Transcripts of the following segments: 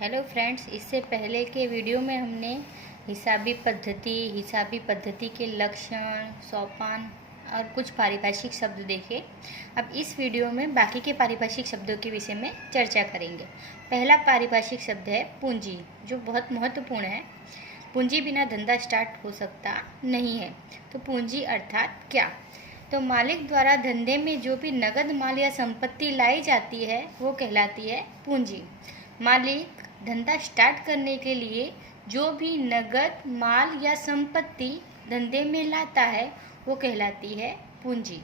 Hello friends, इससे पहले के वीडियो में हमने हिसाबी पद्धति के लक्षण, सोपान और कुछ पारिभाषिक शब्द देखे। अब इस वीडियो में बाकी के पारिभाषिक शब्दों के विषय में चर्चा करेंगे। पहला पारिभाषिक शब्द है पूंजी, जो बहुत महत्वपूर्ण है। पूंजी बिना धंधा स्टार्ट हो सकता नहीं है। तो पूंजी अर्थात क्या? तो मालिक द्वारा धंधे में जो भी नगद माल या संपत्ति लाई जाती है वो कहलाती है पूंजी। मालिक धंधा स्टार्ट करने के लिए जो भी नगद माल या संपत्ति धंधे में लाता है वो कहलाती है पूंजी।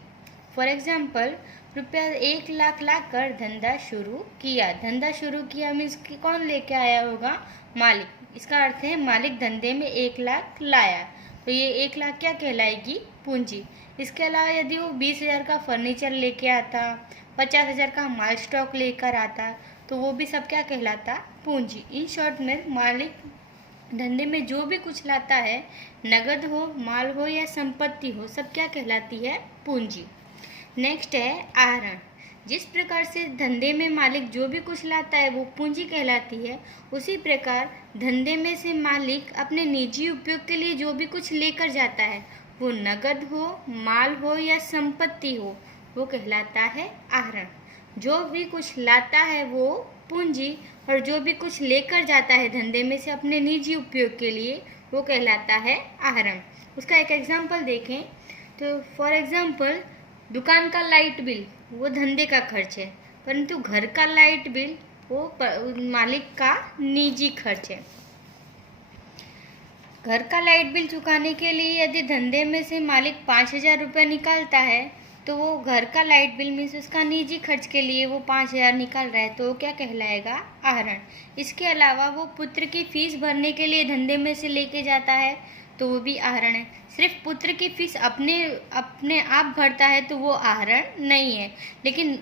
फॉर एग्जाम्पल, रुपया 1 लाख लाकर धंधा शुरू किया। धंधा शुरू किया मीन्स कि कौन लेके आया होगा? मालिक। इसका अर्थ है मालिक धंधे में 1 लाख लाया, तो ये 1 लाख क्या कहलाएगी? पूंजी। इसके अलावा यदि वो 20,000 का फर्नीचर लेके आता, 50,000 का माल स्टॉक लेकर आता, तो वो भी सब क्या कहलाता? पूंजी। इन शॉर्ट में मालिक धंधे में जो भी कुछ लाता है, नगद हो, माल हो या संपत्ति हो, सब क्या कहलाती है? पूंजी। नेक्स्ट है आहरण। जिस प्रकार से धंधे में मालिक जो भी कुछ लाता है वो पूंजी कहलाती है, उसी प्रकार धंधे में से मालिक अपने निजी उपयोग के लिए जो भी कुछ लेकर जाता है, वो नगद हो, माल हो या संपत्ति हो, वो कहलाता है आहरण। जो भी कुछ लाता है वो पूंजी, और जो भी कुछ लेकर जाता है धंधे में से अपने निजी उपयोग के लिए, वो कहलाता है आहरण। उसका एक एग्जाम्पल देखें तो फॉर एग्जाम्पल, दुकान का लाइट बिल वो धंधे का खर्च है, परंतु घर का लाइट बिल वो मालिक का निजी खर्च है। घर का लाइट बिल चुकाने के लिए यदि धंधे में से मालिक 5,000 रुपये निकालता है, तो वो घर का लाइट बिल मीन्स उसका निजी खर्च के लिए वो 5,000 निकाल रहा है, तो वो क्या कहलाएगा? आहरण। इसके अलावा वो पुत्र की फीस भरने के लिए धंधे में से लेके जाता है, तो वो भी आहरण है। सिर्फ पुत्र की फीस अपने आप भरता है तो वो आहरण नहीं है, लेकिन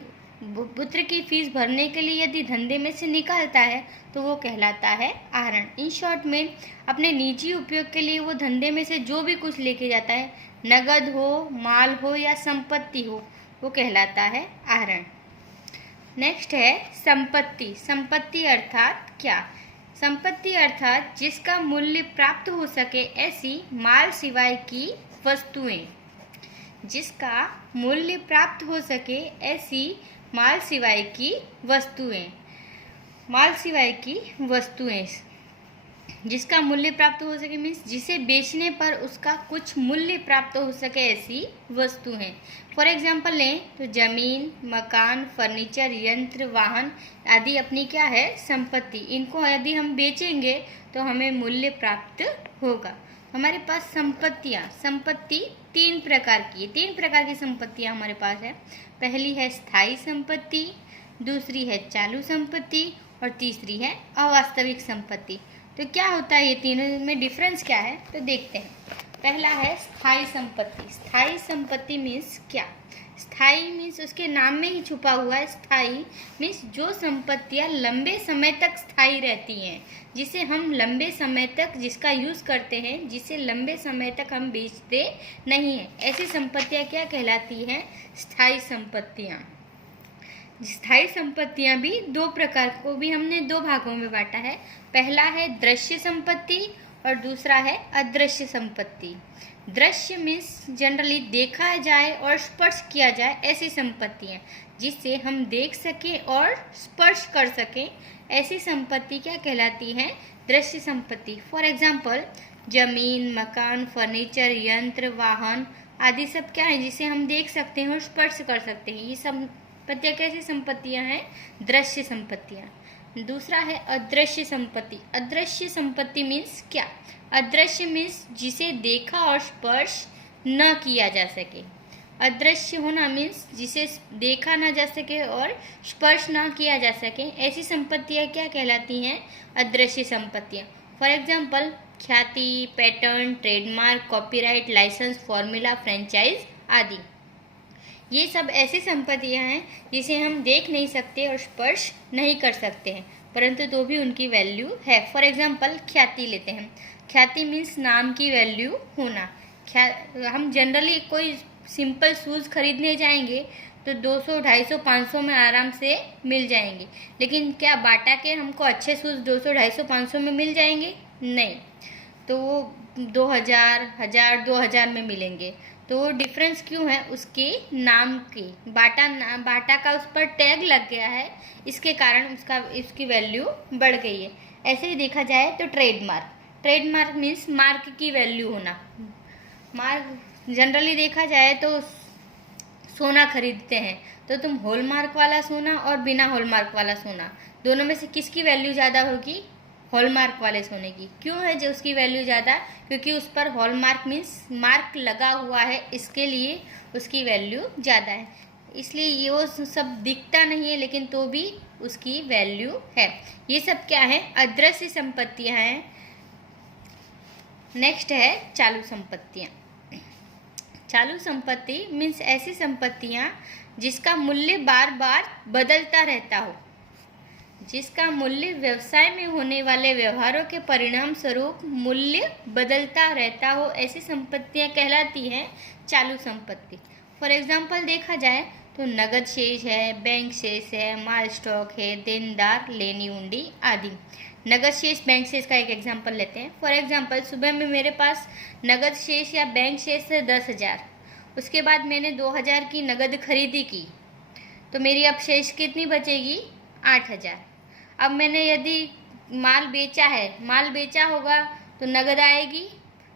पुत्र की फीस भरने के लिए यदि धंधे में से निकालता है तो वो कहलाता है आहरण। इन शॉर्ट में अपने निजी उपयोग के लिए वो धंधे में से जो भी कुछ लेके जाता है, नगद हो, माल हो या संपत्ति हो, वो कहलाता है आहरण। नेक्स्ट है संपत्ति। संपत्ति अर्थात क्या? संपत्ति अर्थात जिसका मूल्य प्राप्त हो सके ऐसी माल सिवाय की वस्तुएं। जिसका मूल्य प्राप्त हो सके ऐसी माल सिवाय की वस्तुएं। माल सिवाय की वस्तुएं, जिसका मूल्य प्राप्त हो सके मीन्स जिसे बेचने पर उसका कुछ मूल्य प्राप्त हो सके ऐसी वस्तु हैं। फॉर एग्जाम्पल लें तो जमीन, मकान, फर्नीचर, यंत्र, वाहन आदि अपनी क्या है? संपत्ति। इनको यदि हम बेचेंगे तो हमें मूल्य प्राप्त होगा। हमारे पास संपत्ति 3 प्रकार की संपत्तियां हमारे पास है। पहली है स्थायी संपत्ति, दूसरी है चालू संपत्ति और तीसरी है अवास्तविक संपत्ति। तो क्या होता है ये तीनों में डिफरेंस क्या है? तो देखते हैं। पहला है स्थायी संपत्ति। स्थायी संपत्ति मीन्स क्या? स्थायी मीन्स उसके नाम में ही छुपा हुआ है। स्थायी मीन्स जो संपत्तियां लंबे समय तक स्थायी रहती हैं, जिसे हम लंबे समय तक जिसका यूज़ करते हैं, जिसे लंबे समय तक हम बेचते नहीं हैं, ऐसी संपत्तियां क्या कहलाती हैं? स्थायी संपत्तियां। स्थायी संपत्तियां भी 2 प्रकार को भी हमने 2 भागों में बांटा है। पहला है दृश्य संपत्ति और दूसरा है अदृश्य संपत्ति। दृश्य मीन्स जनरली देखा जाए और स्पर्श किया जाए ऐसी संपत्तियां, जिससे हम देख सकें और स्पर्श कर सकें, ऐसी संपत्ति क्या कहलाती हैं? दृश्य संपत्ति। फॉर एग्जाम्पल, जमीन, मकान, फर्नीचर, यंत्र, वाहन आदि सब क्या है? जिसे हम देख सकते हैं और स्पर्श कर सकते हैं। ये संपत्तियां कैसी संपत्तियां हैं? दृश्य संपत्तियां। दूसरा है अदृश्य संपत्ति। अदृश्य संपत्ति मीन्स क्या? अदृश्य मीन्स जिसे देखा और स्पर्श न किया जा सके। अदृश्य होना मीन्स जिसे देखा ना जा सके और स्पर्श ना किया जा सके, ऐसी संपत्तियां क्या कहलाती हैं? अदृश्य संपत्तियां। फॉर एग्जाम्पल, ख्याति, pattern, trademark, copyright, licence, formula, franchise आदि। ये सब ऐसी संपत्तियां हैं जिसे हम देख नहीं सकते और स्पर्श नहीं कर सकते हैं, परंतु तो भी उनकी वैल्यू है। फॉर एग्जाम्पल, ख्याति लेते हैं। ख्याति मीन्स नाम की वैल्यू होना। हम जनरली कोई सिंपल शूज़ खरीदने जाएंगे तो 200, 250, 500 में आराम से मिल जाएंगे। लेकिन क्या बाटा के हमको अच्छे शूज़ 200, 250, 500 में मिल जाएंगे? नहीं, तो वो 2000, 1000, 2000 में मिलेंगे। तो वो डिफरेंस क्यों है? उसके नाम की, बाटा का उस पर टैग लग गया है, इसके कारण इसकी वैल्यू बढ़ गई है। ऐसे ही देखा जाए तो ट्रेडमार्क मीन्स मार्क की वैल्यू होना। मार्क जनरली देखा जाए तो सोना खरीदते हैं तो तुम हॉलमार्क वाला सोना और बिना हॉलमार्क वाला सोना, दोनों में से किसकी वैल्यू ज़्यादा होगी? हॉलमार्क वाले सोने की। क्यों है जो उसकी वैल्यू ज़्यादा? क्योंकि उस पर हॉलमार्क मीन्स मार्क लगा हुआ है, इसके लिए उसकी वैल्यू ज़्यादा है। इसलिए ये वो सब दिखता नहीं है लेकिन तो भी उसकी वैल्यू है। ये सब क्या है? अदृश्य संपत्तियाँ हैं। नेक्स्ट है चालू संपत्तियाँ। चालू संपत्ति मीन्स ऐसी संपत्तियाँ जिसका मूल्य बार बार बदलता रहता हो, जिसका मूल्य व्यवसाय में होने वाले व्यवहारों के परिणाम स्वरूप मूल्य बदलता रहता हो, ऐसी संपत्तियाँ कहलाती हैं चालू संपत्ति। फॉर एग्जाम्पल देखा जाए तो नगद शेष है, बैंक शेष है, माल स्टॉक है, देनदार, लेनी उंडी आदि। नगद शेष, बैंक शेष का एक एग्जाम्पल लेते हैं। फॉर एग्जाम्पल सुबह में मेरे पास नगद शेष या बैंक शेष है 10,000, उसके बाद मैंने 2,000 की नगद खरीदी की, तो मेरी अब शेष कितनी बचेगी? 8,000। अब मैंने यदि माल बेचा होगा तो नगद आएगी।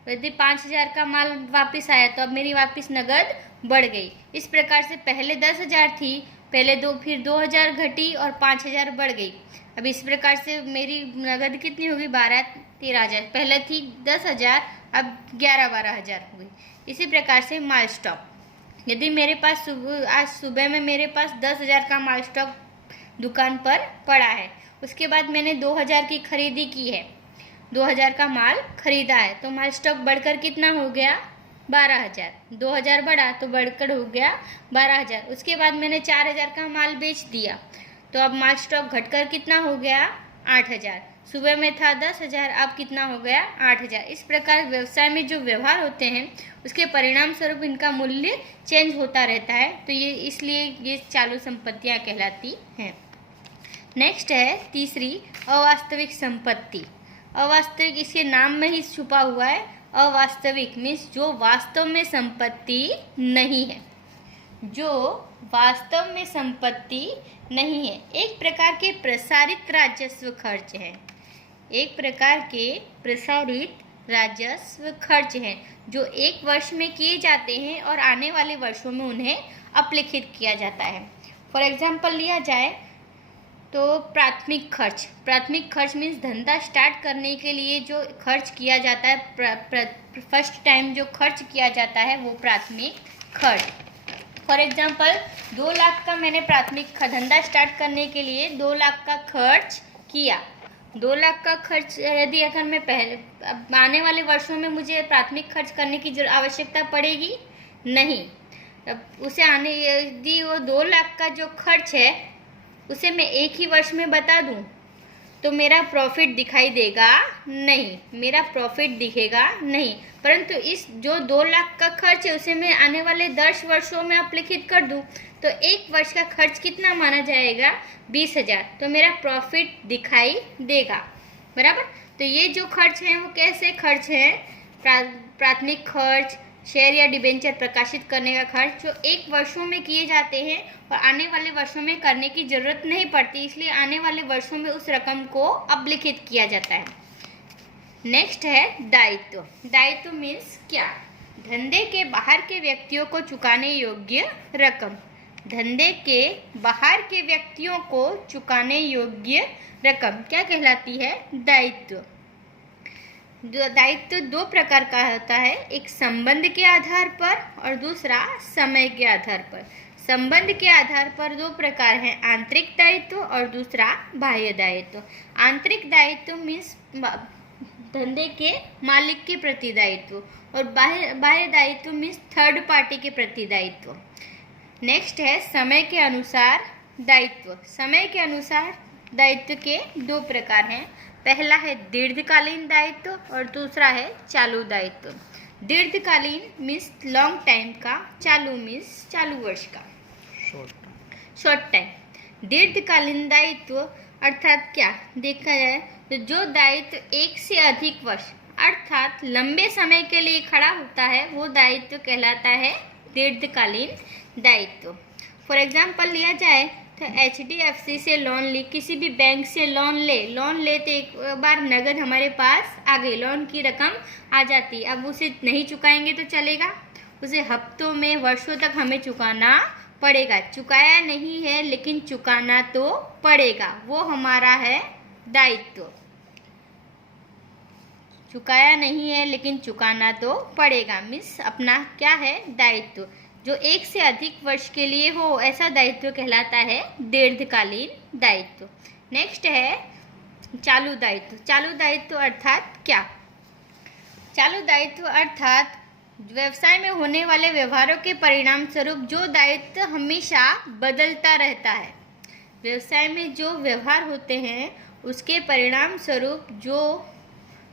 यदि 5,000 का माल वापस आया तो अब मेरी वापस नगद बढ़ गई। इस प्रकार से पहले 10,000 थी, फिर 2,000 घटी और 5,000 बढ़ गई। अब इस प्रकार से मेरी नगद कितनी होगी? 12-13,000। पहले थी 10,000, अब 11-12,000 हो गई। इसी प्रकार से माल स्टॉक, यदि मेरे पास आज सुबह में मेरे पास 10,000 का माल स्टॉक दुकान पर पड़ा है, उसके बाद मैंने 2,000 की खरीदी की है, 2,000 का माल खरीदा है, तो माल स्टॉक बढ़कर कितना हो गया? 12,000। 2,000 बढ़ा तो बढ़कर हो गया 12,000। उसके बाद मैंने 4,000 का माल बेच दिया, तो अब माल स्टॉक घटकर कितना हो गया? 8,000। सुबह में था 10,000, अब कितना हो गया? 8,000। इस प्रकार व्यवसाय में जो व्यवहार होते हैं उसके परिणाम स्वरूप इनका मूल्य चेंज होता रहता है, तो इसलिए ये चालू संपत्तियाँ कहलाती हैं। नेक्स्ट है तीसरी, अवास्तविक संपत्ति। अवास्तविक इसके नाम में ही छुपा हुआ है। अवास्तविक मीन्स जो वास्तव में संपत्ति नहीं है, जो वास्तव में संपत्ति नहीं है। एक प्रकार के प्रसारित राजस्व खर्च है, एक प्रकार के प्रसारित राजस्व खर्च हैं जो एक वर्ष में किए जाते हैं और आने वाले वर्षों में उन्हें अपलिखित किया जाता है। फॉर एग्जाम्पल लिया जाए तो प्राथमिक खर्च मीन्स धंधा स्टार्ट करने के लिए जो खर्च किया जाता है, फर्स्ट टाइम जो खर्च किया जाता है वो प्राथमिक खर्च। फॉर एग्जाम्पल 2 लाख का मैंने प्राथमिक धंधा स्टार्ट करने के लिए 2 लाख का खर्च किया। 2 लाख का खर्च यदि अगर मैं अब आने वाले वर्षों में मुझे प्राथमिक खर्च करने की आवश्यकता पड़ेगी नहीं। अब उसे यदि वो 2 लाख का जो खर्च है उसे मैं एक ही वर्ष में बता दूं तो मेरा प्रॉफिट दिखाई देगा नहीं, मेरा प्रॉफिट दिखेगा नहीं। परंतु इस जो 2 लाख का खर्च है उसे मैं आने वाले 10 वर्षों में अपलिखित कर दूं तो एक वर्ष का खर्च कितना माना जाएगा? 20,000। तो मेरा प्रॉफिट दिखाई देगा, बराबर। तो ये जो खर्च है वो कैसे खर्च है? प्राथमिक खर्च, शेयर या डिबेंचर प्रकाशित करने का खर्च जो एक वर्षों में किए जाते हैं और आने वाले वर्षों में करने की जरूरत नहीं पड़ती, इसलिए आने वाले वर्षों में उस रकम को अपलिखित किया जाता है। नेक्स्ट है दायित्व। दायित्व मीन्स क्या? धंधे के बाहर के व्यक्तियों को चुकाने योग्य रकम। धंधे के बाहर के व्यक्तियों को चुकाने योग्य रकम क्या कहलाती है? दायित्व। दायित्व 2 प्रकार का होता है, एक संबंध के आधार पर और दूसरा समय के आधार पर। संबंध के आधार पर 2 प्रकार हैं, आंतरिक दायित्व और दूसरा बाह्य दायित्व। आंतरिक दायित्व मीन्स धंधे के मालिक के प्रति दायित्व और बाह्य दायित्व मीन्स थर्ड पार्टी के प्रति दायित्व। नेक्स्ट है समय के अनुसार दायित्व। समय के अनुसार दायित्व के 2 प्रकार हैं, पहला है दीर्घकालीन दायित्व और दूसरा है चालू दायित्व। दीर्घकालीन मीन्स लॉन्ग टाइम का, चालू मीन्स चालू वर्ष का। Short time. दीर्घकालीन दायित्व अर्थात क्या देखा जाए तो जो दायित्व 1 से अधिक वर्ष अर्थात लंबे समय के लिए खड़ा होता है वो दायित्व कहलाता है दीर्घकालीन दायित्व। फॉर एग्जाम्पल लिया जाए तो HDFC से लोन ली, किसी भी बैंक से लोन ले तो एक बार नगद हमारे पास आ गई, लोन की रकम आ जाती। अब उसे नहीं चुकाएंगे तो चलेगा, उसे हफ्तों में वर्षों तक हमें चुकाना पड़ेगा। चुकाया नहीं है लेकिन चुकाना तो पड़ेगा, वो हमारा है दायित्व। चुकाया नहीं है लेकिन चुकाना तो पड़ेगा मीन्स अपना क्या है दायित्व। जो 1 से अधिक वर्ष के लिए हो ऐसा दायित्व कहलाता है दीर्घकालीन दायित्व। नेक्स्ट है चालू दायित्व। चालू दायित्व अर्थात क्या? चालू दायित्व अर्थात व्यवसाय में होने वाले व्यवहारों के परिणाम स्वरूप जो दायित्व हमेशा बदलता रहता है। व्यवसाय में जो व्यवहार होते हैं उसके परिणाम स्वरूप जो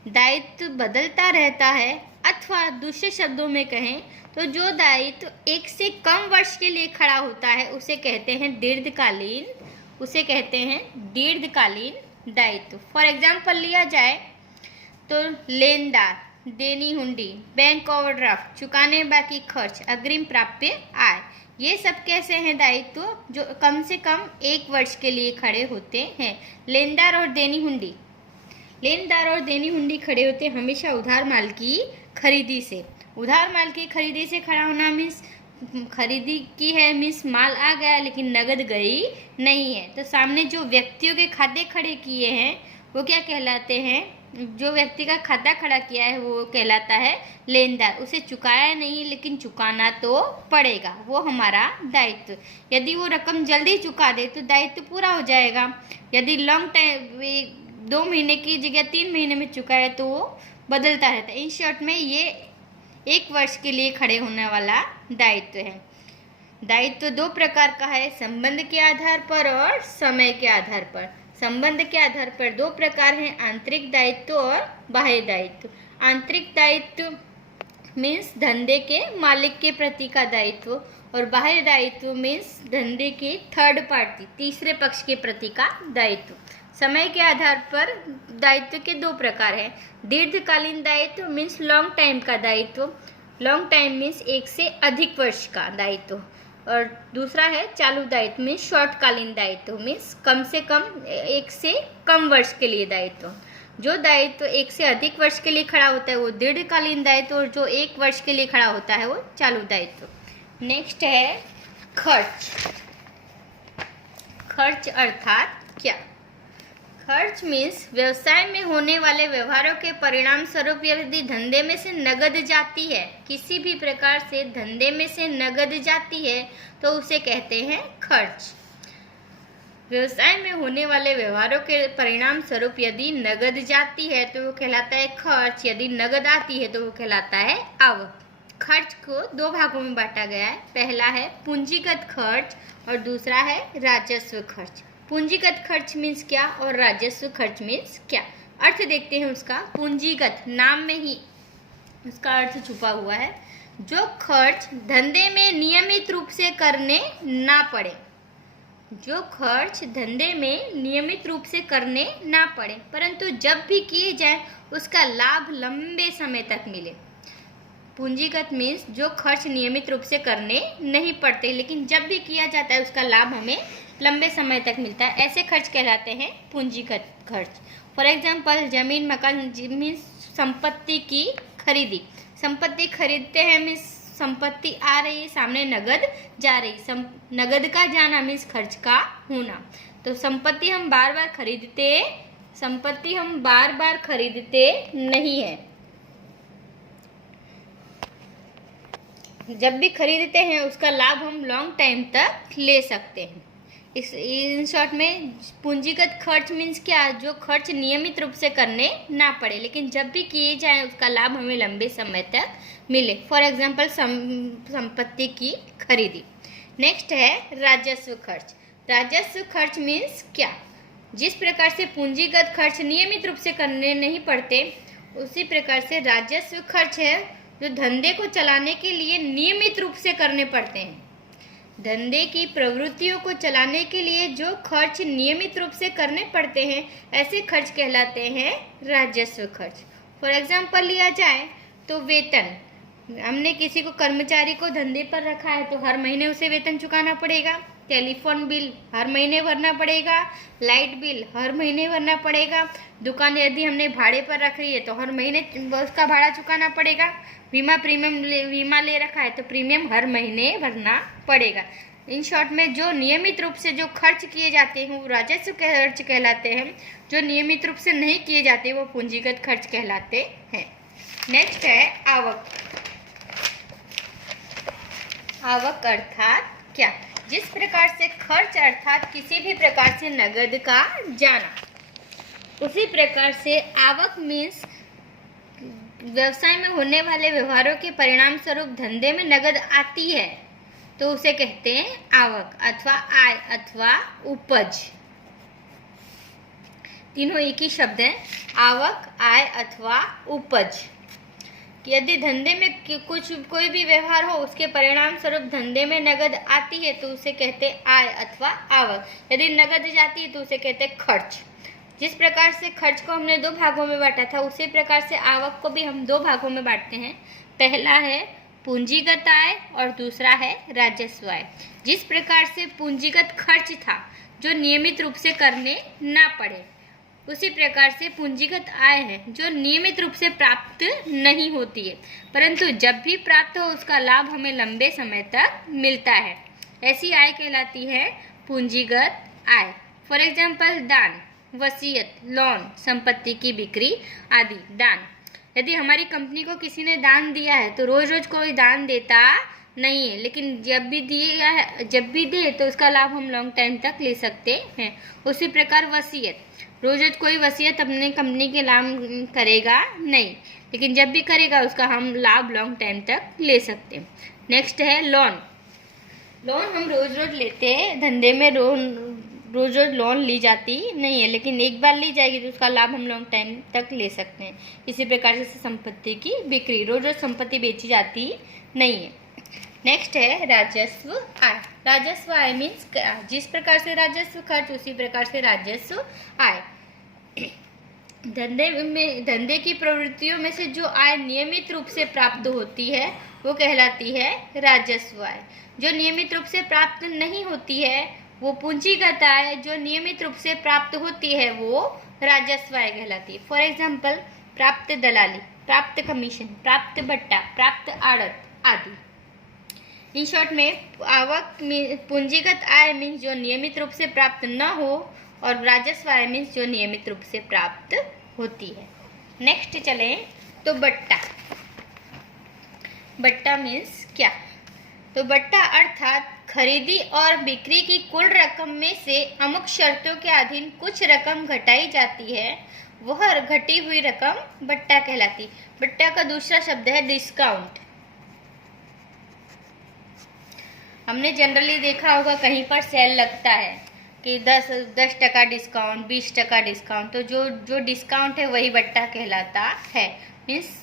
दायित्व बदलता रहता है, अथवा दूसरे शब्दों में कहें तो जो दायित्व 1 से कम वर्ष के लिए खड़ा होता है उसे कहते हैं दीर्घकालीन दायित्व। फॉर एग्जाम्पल लिया जाए तो लेनदार, देनी हुंडी, बैंक ओवरड्राफ्ट, चुकाने बाकी खर्च, अग्रिम प्राप्य आय, ये सब कैसे हैं दायित्व जो कम से कम 1 वर्ष के लिए खड़े होते हैं। लेनदार और देनी हुंडी खड़े होते हमेशा उधार माल की खरीदी से। उधार माल की खरीदी से खड़ा होना मीन्स खरीदी की है मीन्स माल आ गया लेकिन नगद गई नहीं है। तो सामने जो व्यक्तियों के खाते खड़े किए हैं वो क्या कहलाते हैं? जो व्यक्ति का खाता खड़ा किया है वो कहलाता है लेनदार। उसे चुकाया नहीं लेकिन चुकाना तो पड़ेगा, वो हमारा दायित्व। यदि वो रकम जल्दी चुका दे तो दायित्व पूरा हो जाएगा। यदि लॉन्ग टाइम 2 महीने की जगह 3 महीने में चुकाए तो वो बदलता रहता है। इन शॉर्ट में ये 1 वर्ष के लिए खड़े होने वाला दायित्व है। दायित्व 2 प्रकार का है, संबंध के आधार पर और समय के आधार पर। संबंध के आधार पर 2 प्रकार हैं, आंतरिक दायित्व और बाह्य दायित्व। आंतरिक दायित्व मीन्स धंधे के मालिक के प्रति का दायित्व और बाह्य दायित्व मीन्स धंधे के थर्ड पार्टी, तीसरे पक्ष के प्रति का दायित्व। समय के आधार पर दायित्व के 2 प्रकार हैं। दीर्घकालीन दायित्व मीन्स लॉन्ग टाइम का दायित्व, लॉन्ग टाइम मीन्स 1 से अधिक वर्ष का दायित्व। और दूसरा है चालू दायित्व मीन्स शॉर्टकालीन दायित्व मीन्स कम से कम 1 से कम वर्ष के लिए दायित्व। जो दायित्व 1 से अधिक वर्ष के लिए खड़ा होता है वो दीर्घकालीन दायित्व और जो 1 वर्ष के लिए खड़ा होता है वो चालू दायित्व। नेक्स्ट है खर्च। खर्च अर्थात क्या? खर्च मीन्स व्यवसाय में होने वाले व्यवहारों के परिणाम स्वरूप यदि धंधे में से नगद जाती है, किसी भी प्रकार से धंधे में से नगद जाती है तो उसे कहते हैं खर्च। व्यवसाय में होने वाले व्यवहारों के परिणाम स्वरूप यदि नगद जाती है तो वो कहलाता है खर्च, यदि नगद आती है तो वो कहलाता है आवक। खर्च को 2 भागों में बांटा गया है, पहला है पूंजीगत खर्च और दूसरा है राजस्व खर्च। पूंजीगत खर्च मीन्स क्या और राजस्व खर्च मीन्स क्या? अर्थ देखते हैं उसका। पूंजीगत नाम में ही उसका अर्थ छुपा हुआ है, जो खर्च धंधे में नियमित रूप से करने ना पड़े। जो खर्च धंधे में नियमित रूप से करने ना पड़े परंतु जब भी किए जाए उसका लाभ लंबे समय तक मिले। पूंजीगत मीन्स जो खर्च नियमित रूप से करने नहीं पड़ते लेकिन जब भी किया जाता है उसका लाभ हमें लंबे समय तक मिलता है, ऐसे खर्च कहलाते हैं पूंजीगत खर्च। फॉर एग्जाम्पल जमीन मकान मीन्स संपत्ति की खरीदी। संपत्ति खरीदते हैं मीन्स संपत्ति आ रही है, सामने नगद जा रही। नगद का जाना मीन्स खर्च का होना। तो संपत्ति हम बार बार खरीदते नहीं है। जब भी खरीदते हैं उसका लाभ हम लॉन्ग टाइम तक ले सकते हैं। इन शॉर्ट में पूंजीगत खर्च मीन्स क्या? जो खर्च नियमित रूप से करने ना पड़े लेकिन जब भी किए जाए उसका लाभ हमें लंबे समय तक मिले। फॉर एग्जाम्पल संपत्ति की खरीदी। नेक्स्ट है राजस्व खर्च। राजस्व खर्च मीन्स क्या? जिस प्रकार से पूंजीगत खर्च नियमित रूप से करने नहीं पड़ते उसी प्रकार से राजस्व खर्च है जो धंधे को चलाने के लिए नियमित रूप से करने पड़ते हैं। धंधे की प्रवृत्तियों को चलाने के लिए जो खर्च नियमित रूप से करने पड़ते हैं, ऐसे खर्च कहलाते हैं राजस्व खर्च। फॉर एग्जाम्पल लिया जाए तो वेतन, हमने किसी को कर्मचारी को धंधे पर रखा है तो हर महीने उसे वेतन चुकाना पड़ेगा। टेलीफोन बिल हर महीने भरना पड़ेगा, लाइट बिल हर महीने भरना पड़ेगा। दुकान यदि हमने भाड़े पर रख रही है तो हर महीने उसका भाड़ा चुकाना पड़ेगा। बीमा ले रखा है तो प्रीमियम हर महीने भरना पड़ेगा। इन शॉर्ट में जो नियमित रूप से जो खर्च किए जाते हैं वो राजस्व खर्च कहलाते हैं। जो नियमित रूप से नहीं किए जाते वो पूंजीगत खर्च कहलाते हैं। नेक्स्ट है आवक। आवक अर्थात क्या? जिस प्रकार से खर्च अर्थात किसी भी प्रकार से नगद का जाना, उसी प्रकार से आवक मीन्स व्यवसाय में होने वाले व्यवहारों के परिणाम स्वरूप धंधे में नगद आती है तो उसे कहते हैं आवक अथवा आय अथवा उपज। तीनों एक ही शब्द है, आवक, आय अथवा उपज। यदि धंधे में कोई भी व्यवहार हो उसके परिणाम स्वरूप धंधे में नगद आती है तो उसे कहते हैं आय अथवा आवक। यदि नगद जाती है तो उसे कहते हैं खर्च। जिस प्रकार से खर्च को हमने दो भागों में बांटा था उसी प्रकार से आवक को भी हम दो भागों में बांटते हैं। पहला है पूंजीगत आय और दूसरा है राजस्व आय। जिस प्रकार से पूंजीगत खर्च था जो नियमित रूप से करने ना पड़े, उसी प्रकार से पूंजीगत आय है जो नियमित रूप से प्राप्त नहीं होती है, परंतु जब भी प्राप्त हो उसका लाभ हमें लंबे समय तक मिलता है। ऐसी आय कहलाती है पूंजीगत आय। फॉर एग्जाम्पल दान, वसीयत, लोन, संपत्ति की बिक्री आदि। दान, यदि हमारी कंपनी को किसी ने दान दिया है तो रोज रोज कोई दान देता नहीं है, लेकिन जब भी दे तो उसका लाभ हम लॉन्ग टाइम तक ले सकते हैं। उसी प्रकार वसीयत, रोज रोज कोई वसीयत अपने कंपनी के नाम करेगा नहीं, लेकिन जब भी करेगा उसका हम लाभ लॉन्ग टाइम तक ले सकते हैं। नेक्स्ट है लोन। लोन हम रोज रोज लेते हैं, धंधे में रोज रोज लोन ली जाती नहीं है, लेकिन एक बार ली जाएगी तो उसका लाभ हम लॉन्ग टाइम तक ले सकते हैं। इसी प्रकार से संपत्ति की बिक्री, रोज रोज संपत्ति बेची जाती नहीं है। नेक्स्ट है राजस्व आय। राजस्व आय मीन्स जिस प्रकार से राजस्व खर्च उसी प्रकार से राजस्व आय। धंधे की प्रवृत्तियों में से जो आय नियमित रूप से प्राप्त होती है वो कहलाती है राजस्व आय। जो नियमित रूप से प्राप्त नहीं होती है वो पूंजीगत आय। जो नियमित रूप से प्राप्त होती है वो राजस्व आय कहलाती है। फॉर एग्जाम्पल प्राप्त दलाली, प्राप्त कमीशन, प्राप्त भट्टा, प्राप्त आड़त आदि। इन शॉर्ट में आवक पूंजीगत आय मीन्स जो नियमित रूप से प्राप्त न हो और राजस्व आय मीन्स जो नियमित रूप से प्राप्त होती है। नेक्स्ट चलें तो बट्टा। बट्टा मीन्स क्या? तो बट्टा अर्थात खरीदी और बिक्री की कुल रकम में से अमुक शर्तों के अधीन कुछ रकम घटाई जाती है, वह घटी हुई रकम बट्टा कहलाती। बट्टा का दूसरा शब्द है डिस्काउंट। हमने जनरली देखा होगा कहीं पर सेल लगता है कि 10% डिस्काउंट, 20% डिस्काउंट, तो जो डिस्काउंट है वही बट्टा कहलाता है। मीन्स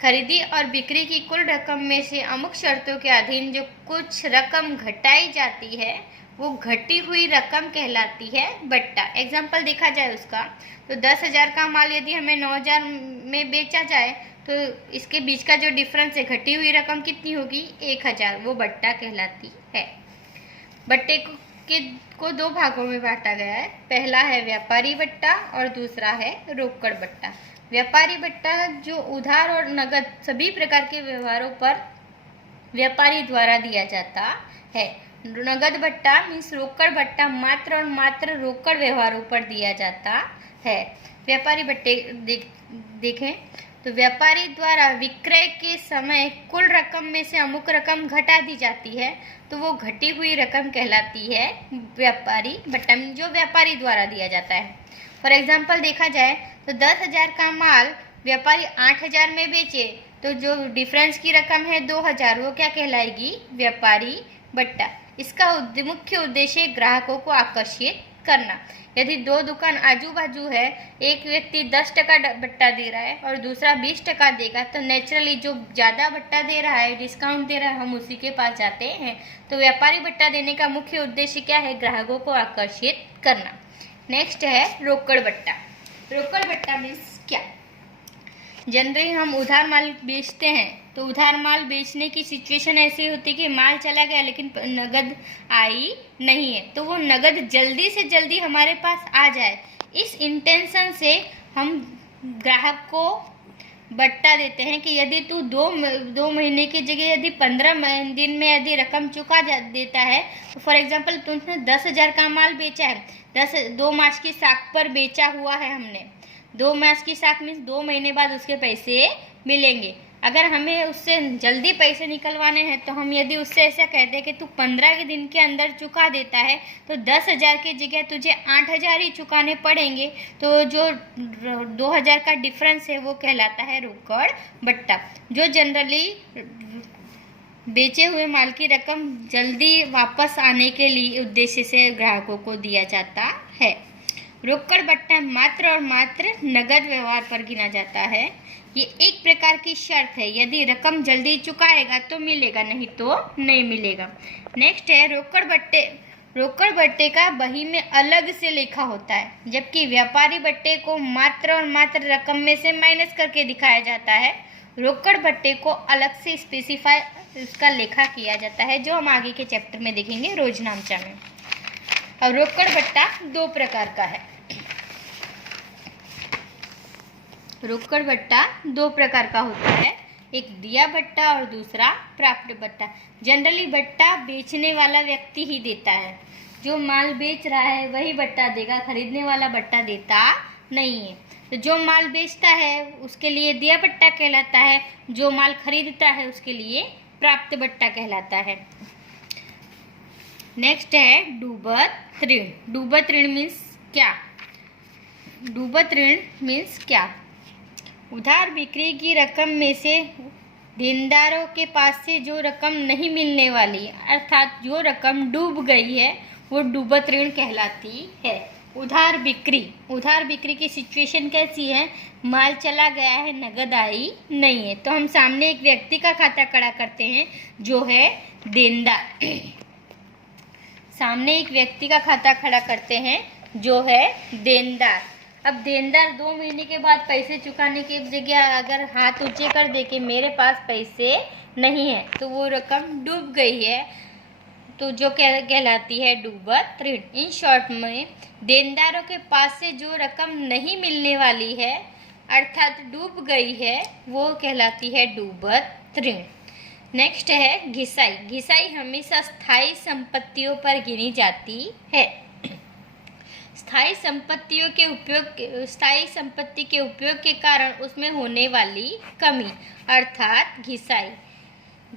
खरीदी और बिक्री की कुल रकम में से अमुक शर्तों के अधीन जो कुछ रकम घटाई जाती है वो घटी हुई रकम कहलाती है बट्टा। एग्जाम्पल देखा जाए उसका तो 10,000 का माल यदि हमें 9,000 में बेचा जाए तो इसके बीच का जो डिफरेंस है, घटी हुई रकम कितनी होगी? 1,000, वो बट्टा कहलाती है। बट्टे को दो भागों में बांटा गया है। पहला है व्यापारी बट्टा और दूसरा है रोकड़ बट्टा। व्यापारी बट्टा जो उधार और नगद सभी प्रकार के व्यवहारों पर व्यापारी द्वारा दिया जाता है। नगद बट्टा मीन्स रोकड़ बट्टा मात्र और मात्र रोकड़ व्यवहारों पर दिया जाता है। व्यापारी बट्टे देखें तो व्यापारी द्वारा विक्रय के समय कुल रकम में से अमुक रकम घटा दी जाती है तो वो घटी हुई रकम कहलाती है व्यापारी बट्टा, जो व्यापारी द्वारा दिया जाता है। फॉर एग्जाम्पल देखा जाए तो 10,000 का माल व्यापारी 8,000 में बेचे तो जो डिफरेंस की रकम है 2,000, वो क्या कहलाएगी? व्यापारी बट्टा। इसका मुख्य उद्देश्य ग्राहकों को आकर्षित करना। यदि दो दुकान आजू बाजू है, एक व्यक्ति 10% बट्टा दे रहा है और दूसरा 20% देगा, तो नेचुरली जो ज़्यादा बट्टा दे रहा है, डिस्काउंट दे रहा है, हम उसी के पास जाते हैं। तो व्यापारी बट्टा देने का मुख्य उद्देश्य क्या है? ग्राहकों को आकर्षित करना। नेक्स्ट है रोकड़ बट्टा। रोकड़ बट्टा मीन्स क्या? जनरली हम उधार माल बेचते हैं, तो उधार माल बेचने की सिचुएशन ऐसी होती है कि माल चला गया लेकिन नगद आई नहीं है, तो वो नगद जल्दी से जल्दी हमारे पास आ जाए, इस इंटेंशन से हम ग्राहक को बट्टा देते हैं कि यदि तू दो महीने की जगह यदि 15 दिन में यदि रकम चुका देता है, तो फॉर एग्जांपल तुमने 10,000 का माल बेचा है, 2 मार्च की साख पर बेचा हुआ है हमने, 2 मार्च की साख मीन्स 2 महीने बाद उसके पैसे मिलेंगे। अगर हमें उससे जल्दी पैसे निकलवाने हैं तो हम यदि उससे ऐसा कहते हैं कि तू 15 के दिन के अंदर चुका देता है, तो 10,000 की जगह तुझे 8,000 ही चुकाने पड़ेंगे, तो जो 2,000 का डिफरेंस है वो कहलाता है रोकड़ बट्टा, जो जनरली बेचे हुए माल की रकम जल्दी वापस आने के लिए उद्देश्य से ग्राहकों को दिया जाता है। रोकड़ बट्टा मात्र और मात्र नगद व्यवहार पर गिना जाता है। ये एक प्रकार की शर्त है, यदि रकम जल्दी चुकाएगा तो मिलेगा, नहीं तो नहीं मिलेगा। नेक्स्ट है रोकड़ बट्टे। रोकड़ बट्टे का बही में अलग से लिखा होता है, जबकि व्यापारी बट्टे को मात्र और मात्र रकम में से माइनस करके दिखाया जाता है। रोकड़ बट्टे को अलग से स्पेसिफाई उसका लेखा किया जाता है, जो हम आगे के चैप्टर में देखेंगे रोजनामचा में। और रोकड़ बट्टा 2 प्रकार का है। रोकड़ बट्टा 2 प्रकार का होता है, एक दिया बट्टा और दूसरा प्राप्त बट्टा। जनरली बट्टा बेचने वाला व्यक्ति ही देता है, जो माल बेच रहा है वही बट्टा देगा, खरीदने वाला बट्टा देता नहीं है। तो जो माल बेचता है उसके लिए दिया बट्टा कहलाता है, जो माल खरीदता है उसके लिए प्राप्त बट्टा कहलाता है। नेक्स्ट है डूबत ऋण। डूबत ऋण मीन्स क्या? डूबत ऋण मीन्स क्या? उधार बिक्री की रकम में से देनदारों के पास से जो रकम नहीं मिलने वाली, अर्थात जो रकम डूब गई है, वो डूबत ऋण कहलाती है। उधार बिक्री की सिचुएशन कैसी है? माल चला गया है, नगद आई नहीं है, तो हम सामने एक व्यक्ति का खाता खड़ा करते हैं जो है देनदार। सामने एक व्यक्ति का खाता खड़ा करते हैं जो है देनदार। अब देनदार 2 महीने के बाद पैसे चुकाने की जगह अगर हाथ ऊंचे कर दे कि मेरे पास पैसे नहीं है, तो वो रकम डूब गई है, तो जो कहलाती है डूबत ऋण। इन शॉर्ट में देनदारों के पास से जो रकम नहीं मिलने वाली है, अर्थात डूब गई है, वो कहलाती है डूबत ऋण। नेक्स्ट है घिसाई। घिसाई हमेशा स्थायी संपत्तियों पर गिनी जाती है। स्थायी संपत्ति के उपयोग के कारण उसमें होने वाली कमी, अर्थात घिसाई।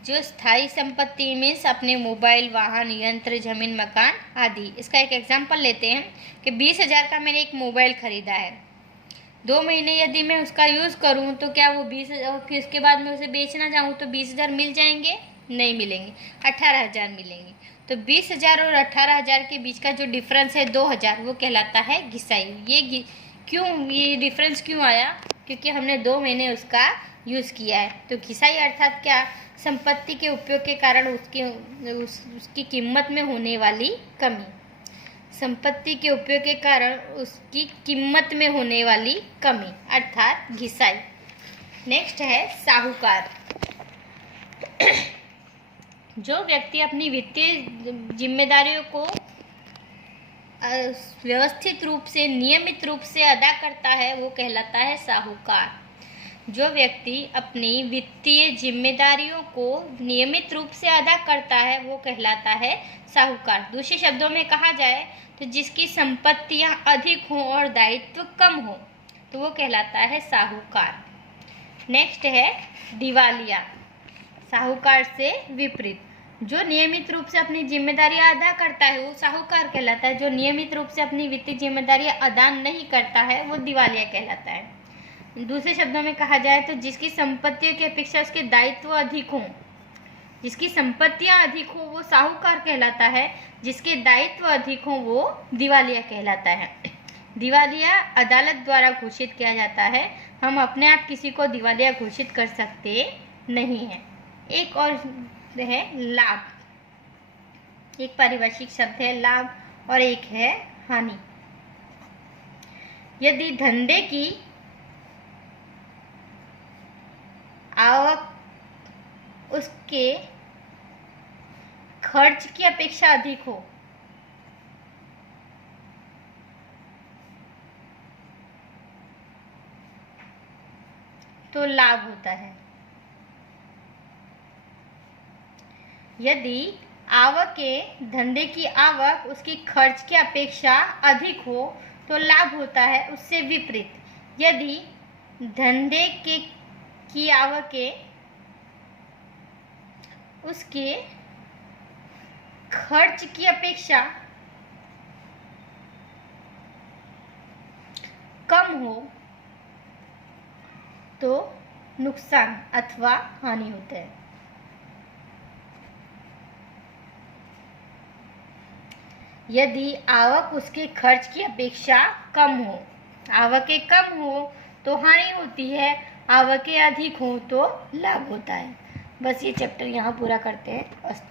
जो स्थायी संपत्ति में अपने मोबाइल, वाहन, यंत्र, जमीन, मकान आदि। इसका एक एग्जांपल लेते हैं कि 20,000 का मैंने एक मोबाइल खरीदा है, 2 महीने यदि मैं उसका यूज़ करूं तो क्या वो 20,000, फिर उसके बाद मैं उसे बेचना चाहूँ तो 20,000 मिल जाएंगे? नहीं मिलेंगे, 18,000 मिलेंगे। तो 20,000 और 18,000 के बीच का जो डिफरेंस है 2,000, वो कहलाता है घिसाई। ये डिफरेंस क्यों आया? क्योंकि हमने 2 महीने उसका यूज़ किया है। तो घिसाई अर्थात क्या? संपत्ति के उपयोग के कारण उसकी कीमत में होने वाली कमी। संपत्ति के उपयोग के कारण उसकी कीमत में होने वाली कमी, अर्थात घिसाई। नेक्स्ट है साहूकार। जो व्यक्ति अपनी वित्तीय जिम्मेदारियों को व्यवस्थित रूप से, नियमित रूप से अदा करता है, वो कहलाता है साहूकार। जो व्यक्ति अपनी वित्तीय जिम्मेदारियों को नियमित रूप से अदा करता है, वो कहलाता है साहूकार। दूसरे शब्दों में कहा जाए तो जिसकी संपत्तियां अधिक हों और दायित्व कम हो, तो वो कहलाता है साहूकार। नेक्स्ट है दिवालिया। साहूकार से विपरीत, जो नियमित रूप से अपनी जिम्मेदारियां अदा करता है वो साहूकार कहलाता है। जो नियमित रूप से अपनी वित्तीय जिम्मेदारियां अदा नहीं करता है वो दिवालिया कहलाता है। दूसरे शब्दों में कहा जाए तो जिसकी संपत्तियों की अपेक्षा उसके दायित्व अधिक हों, जिसकी संपत्तियां अधिक हो वो साहूकार कहलाता है, जिसके दायित्व अधिक हो वो दिवालिया कहलाता है। दिवालिया अदालत द्वारा घोषित किया जाता है। हम अपने आप किसी को दिवालिया घोषित कर सकते नहीं हैं। एक और है लाभ, एक पारिभाषिक शब्द है लाभ और एक है हानि। यदि धंधे की आवक उसके खर्च की अपेक्षा अधिक हो तो लाभ होता है। यदि धंधे की आवक उसकी खर्च की अपेक्षा अधिक हो तो लाभ होता है। उससे विपरीत, यदि धंधे की आवकें उसके खर्च की अपेक्षा कम हो तो नुकसान अथवा हानि होता है। यदि आवक उसके खर्च की अपेक्षा कम हो, आवकें कम हो तो हानि होती है, आवकें अधिक हो तो लाभ होता है। बस ये चैप्टर यहाँ पूरा करते हैं। अस्तु।